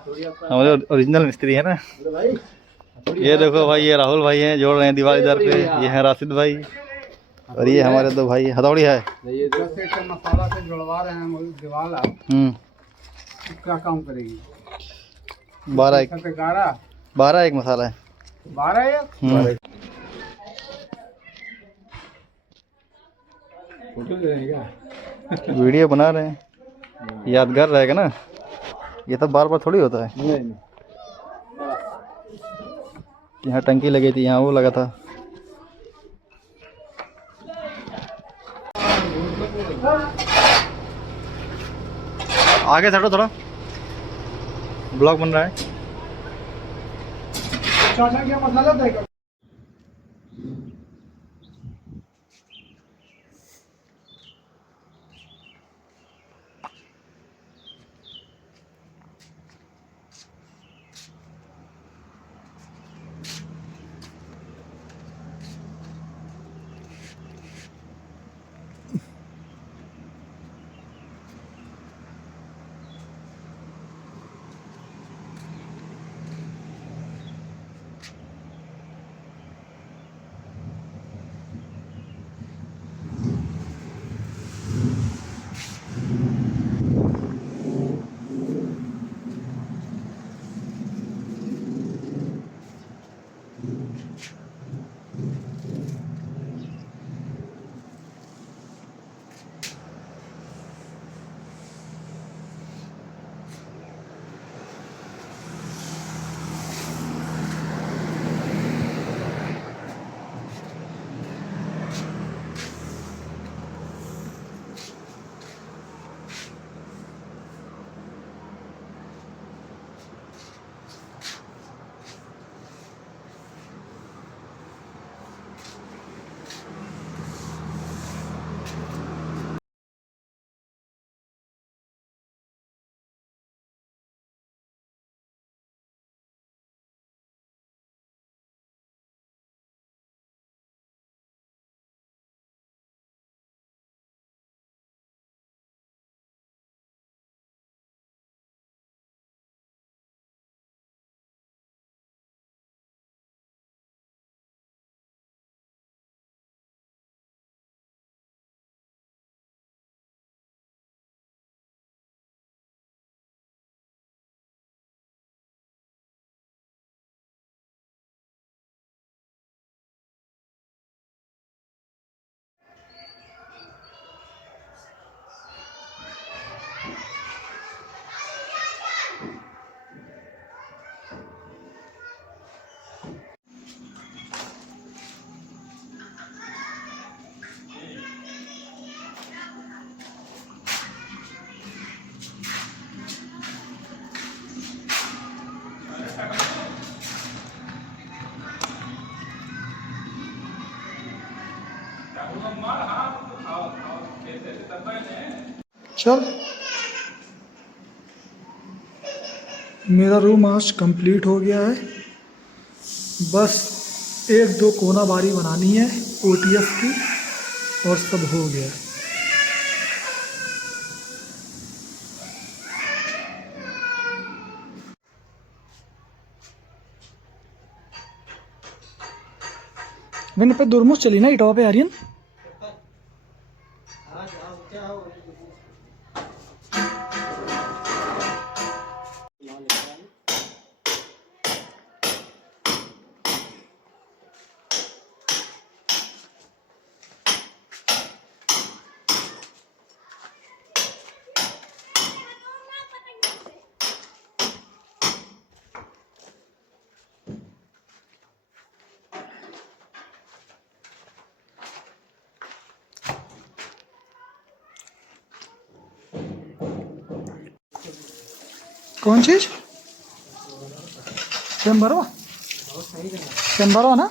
हमारे ओरिजिनल मिस्त्री है ना। ये देखो भाई, ये राहुल भाई हैं, जोड़ रहे हैं दीवार इधर पे। ये है राशिद भाई, और ये हमारे दो भाई। हथौड़ी है, ये मसाला से जुड़वा रहे हैं दीवार। क्या काम करेगी? 12 एक मसाला है। 12 फोटो ले रहे हैं वीडियो बना रहे हैं, यादगार रहेगा ना। ये तो बार बार थोड़ी होता है। क्या? यहाँ टंकी लगी थी, यहाँ वो लगा था। आगे चढ़ो थोड़ा, ब्लॉग बन रहा है। चाचा क्या मसाला देगा? चल, मेरा रूम आज कंप्लीट हो गया है। बस एक दो कोना बारी बनानी है ओटीएफ की, और सब हो गया। मैंने पे दुरमुस चली ना इटवा पे आर्यन। कौन चीज? चेम्बरवा, चेम्बरवा ना।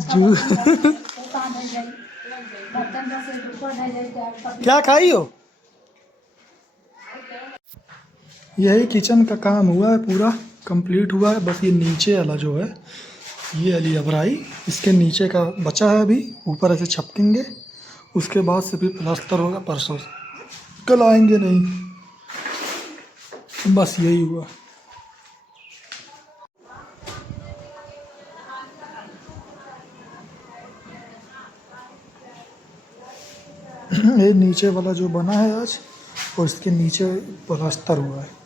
जू क्या खाई हो? यही किचन का काम हुआ है, पूरा कंप्लीट हुआ है। बस ये नीचे वाला जो है, ये वाली अभराई, इसके नीचे का बचा है अभी। ऊपर ऐसे छपकेंगे, उसके बाद से भी प्लास्टर होगा परसों से। कल आएंगे नहीं, बस यही हुआ। ये नीचे वाला जो बना है आज, और इसके नीचे प्लास्टर हुआ है।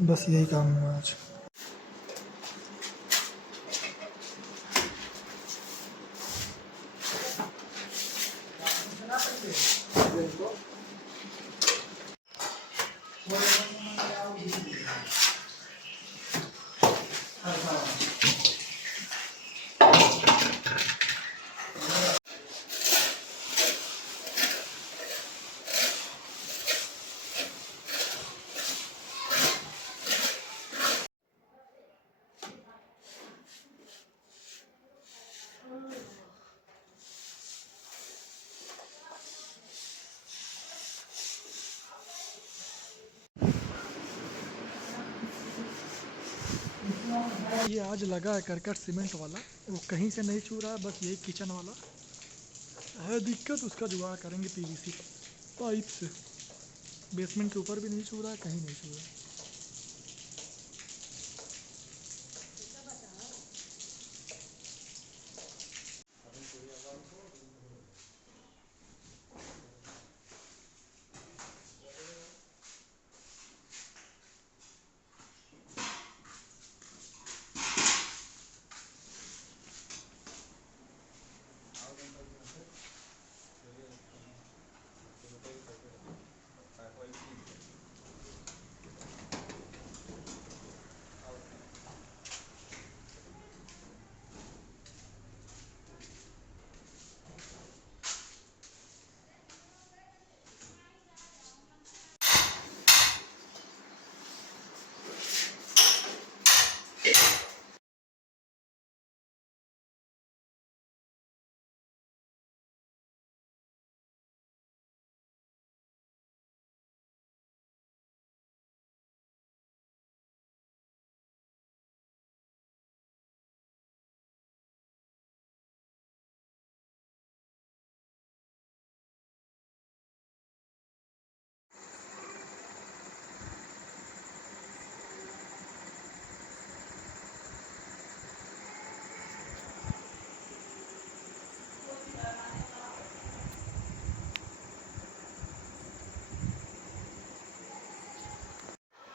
बस यही काम हुआ आज। ये आज लगा है करकट सीमेंट वाला, वो कहीं से नहीं छू रहा है, बस यही किचन वाला है दिक्कत। उसका जुगाड़ करेंगे पीवीसी पाइप से। बेसमेंट के ऊपर भी नहीं छू रहा है, कहीं नहीं छू रहा है।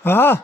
हाँ,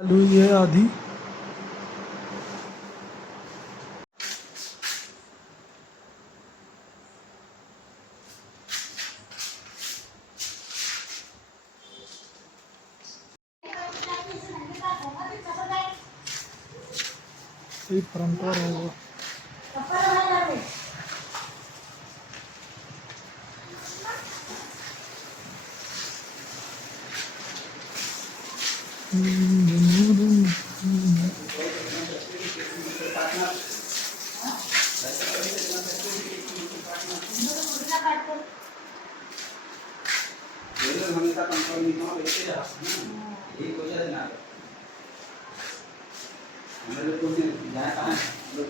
लुई है आधी। एक परंपरा होगा। हमेशा कंफर्म नहीं हो वैसे रहा ना यही वजह ना हम लोग को जाए कहाँ लोग